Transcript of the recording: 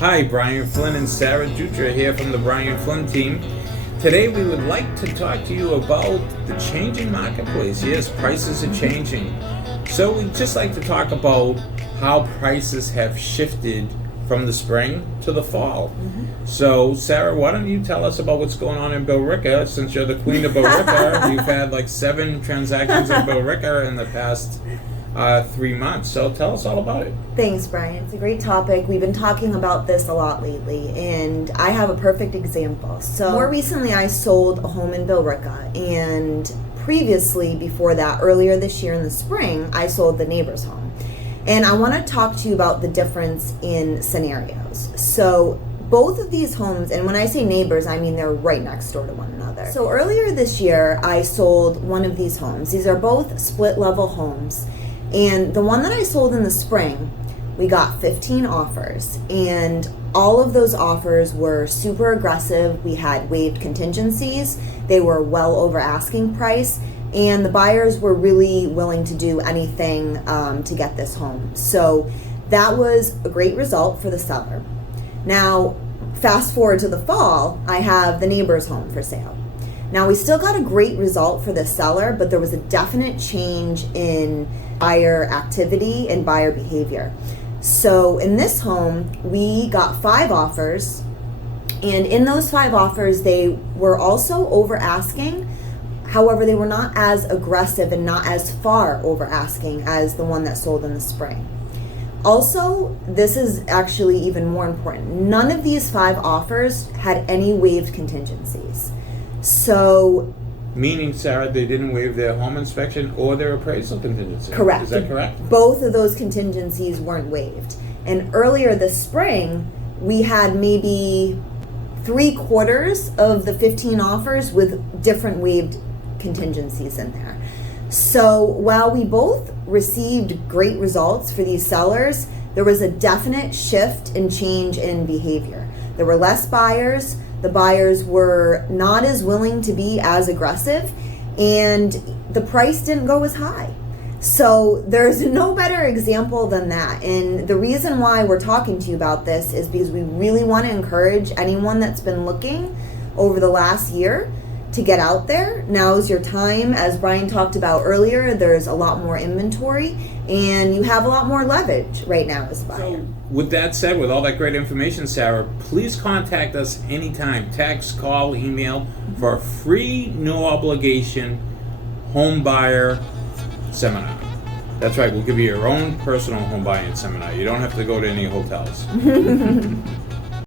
Hi, Brian Flynn and SarahDutra here from the Brian Flynn team. Today we would like to talk to you about the changing marketplace. Yes, prices are changing. So we'd just like to talk about how prices have shifted from the spring to the fall. So Sarah, why don't you tell us about what's going on in Billerica? Since you're the queen of Billerica, you've had like 7 transactions in Billerica in the past 3 months. So tell us all about it. Thanks, Brian. It's a great topic. We've been talking about this a lot lately, and I have a perfect example. So more recently, I sold a home in Billerica, and previously, before that, earlier this year in the spring, I sold the neighbor's home. And I want to talk to you about the difference in scenarios. So both of these homes, and when I say neighbors, I mean they're right next door to one another. So earlier this year, I sold one of these homes. These are both split level homes. And the one that I sold in the spring, we got 15 offers, and all of those offers were super aggressive. We had waived contingencies. They were well over asking price, and the buyers were really willing to do anything to get this home. So that was a great result for the seller. Now, fast forward to the fall, I have the neighbor's home for sale. Now, we still got a great result for the seller, but there was a definite change in buyer activity and buyer behavior. So in this home, we got 5 offers, and in those 5 offers, they were also over asking. However, they were not as aggressive and not as far over asking as the one that sold in the spring. Also, this is actually even more important. None of these 5 offers had any waived contingencies. So, meaning, Sarah, they didn't waive their home inspection or their appraisal contingency. Correct. Is that correct? Both of those contingencies weren't waived. And earlier this spring, we had maybe 3/4 of the 15 offers with different waived contingencies in there. So while we both received great results for these sellers, there was a definite shift and change in behavior. There were less buyers. The buyers were not as willing to be as aggressive, and the price didn't go as high. So there's no better example than that. And the reason why we're talking to you about this is because we really want to encourage anyone that's been looking over the last year to get out there. Now's your time. As Brian talked about earlier, there's a lot more inventory, and you have a lot more leverage right now as a buyer. So, with that said, with all that great information, Sarah, please contact us anytime. Text, call, email for a free, no obligation home buyer seminar. That's right, we'll give you your own personal home buying seminar. You don't have to go to any hotels.